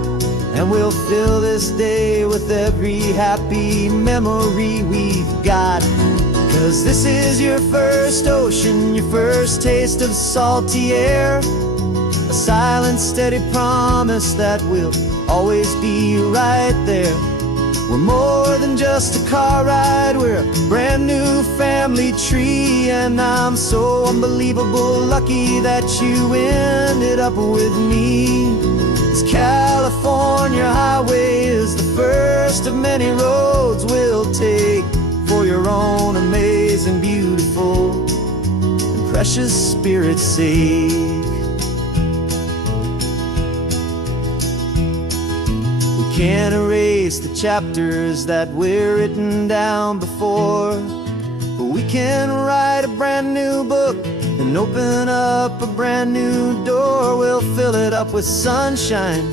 and we'll fill this day with every happy memory we've got. 'Cause this is your first ocean, your first taste of salty air, a silent, steady promise that we'll always be right there. We're more than just a car ride, we're a brand new family tree. And I'm so unbelievable lucky that you ended up with me. This California highway is the first of many roads we'll take for your own amazing, beautiful, and precious spirit's sake. We can't erase the chapters that we're written down before, but we can write a brand new book and open up a brand new door. We'll fill it up with sunshine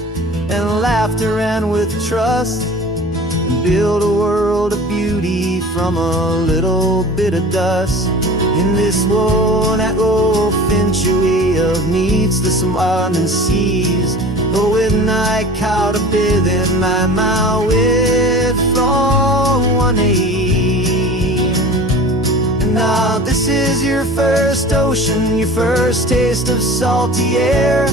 and laughter and with trust, and build a world of beauty from a little bit of dust. In this world that finchaway of needs the someone and sees, but with night caught a bit in my way from one aim. And now this is your first ocean, your first taste of salty air,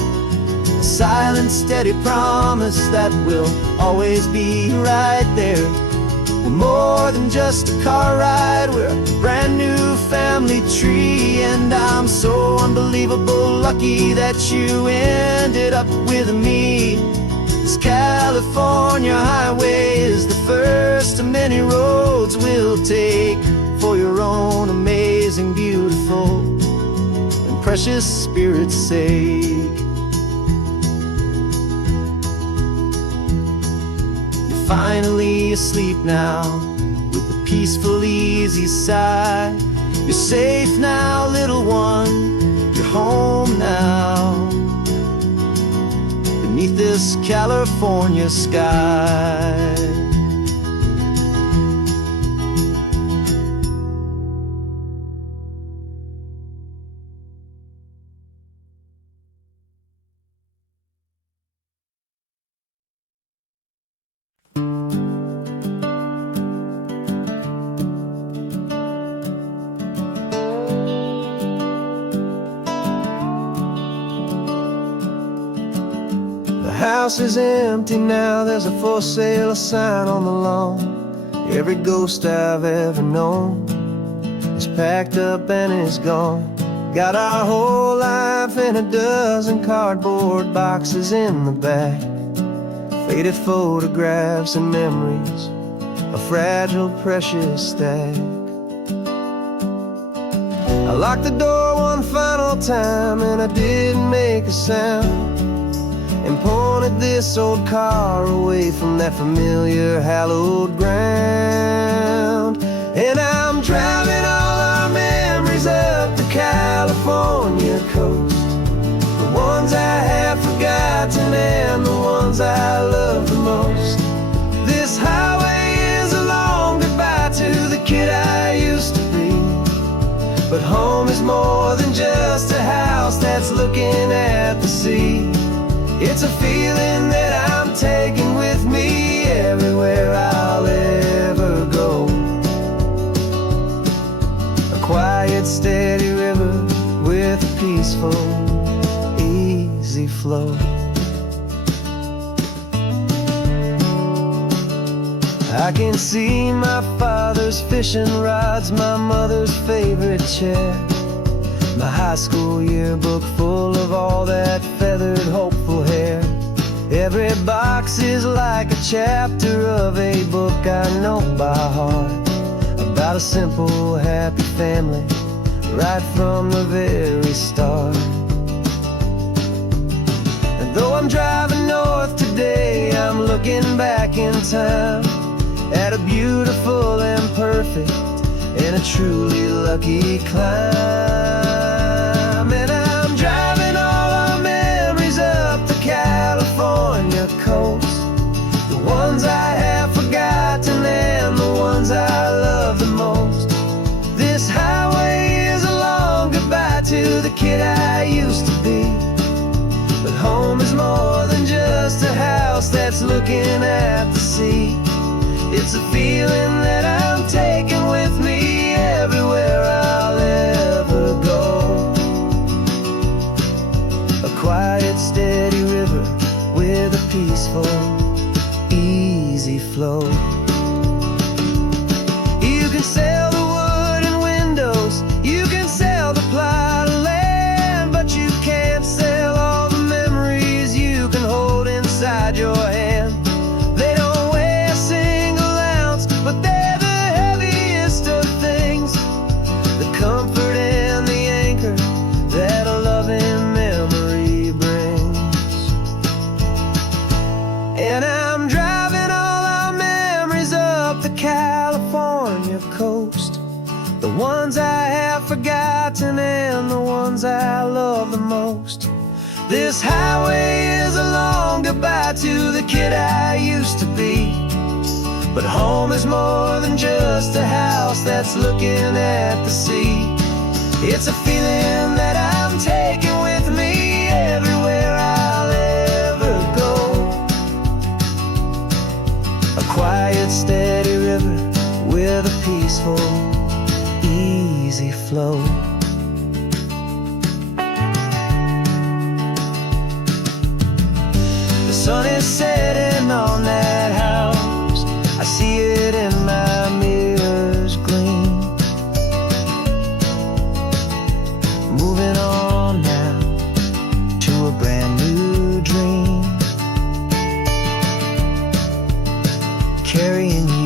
a silent, steady promise that we'll always be right there. We're more than just a car ride, we're a brand new family tree. And I'm so unbelievable lucky that you ended up with me. This California highway is the first of many roads we'll take for your own amazing, beautiful, and precious spirit's sake. You're finally asleep now, with a peaceful, easy sigh. You're safe now, little one, you're home now, beneath this California sky. The house is empty now, there's a for sale sign on the lawn. Every ghost I've ever known is packed up and is gone. Got our whole life in a dozen cardboard boxes in the back, faded photographs and memories, a fragile, precious stack. I locked the door one final time and I didn't make a sound, and pointed this old car away from that familiar hallowed ground. And I'm driving all our memories up the California coast, the ones I have forgotten and the ones I love the most. This highway is a long goodbye to the kid I used to be, but home is more than just a house that's looking at the sea. It's a feeling that I'm taking with me everywhere I'll ever go. A quiet, steady river with a peaceful, easy flow. I can see my father's fishing rods, my mother's favorite chair, my high school yearbook full of all that feathered, hopeful hair. Every box is like a chapter of a book I know by heart, about a simple, happy family right from the very start. And though I'm driving north today, I'm looking back in time at a beautiful and perfect and a truly lucky climb. California coast, the ones I have forgotten and the ones I love the most. This highway is a long goodbye to the kid I used to be, but home is more than just a house that's looking at the sea. It's a feeling that I'm taking with me everywhere I'll ever go. A quiet, steady river with a peaceful, easy flow. You can sell the wood and windows, you can sell the plot of land, but you can't sell all the memories you can hold inside your hand. They don't weigh a single ounce, but they're the heaviest of things, the comfort and the anchor that a loving memory brings. And I'm driving all our memories up the California coast, the ones I have forgotten and the ones I love the most. This highway is a long goodbye to the kid I used to be, but home is more than just a house that's looking at the sea. It's a feeling that I'm taking with me everywhere I'll ever go. A quiet, steady river with a peaceful, easy flow. The sun is setting on that house, I see it in my mirror's gleam. Moving on now to a brand new dream. carrying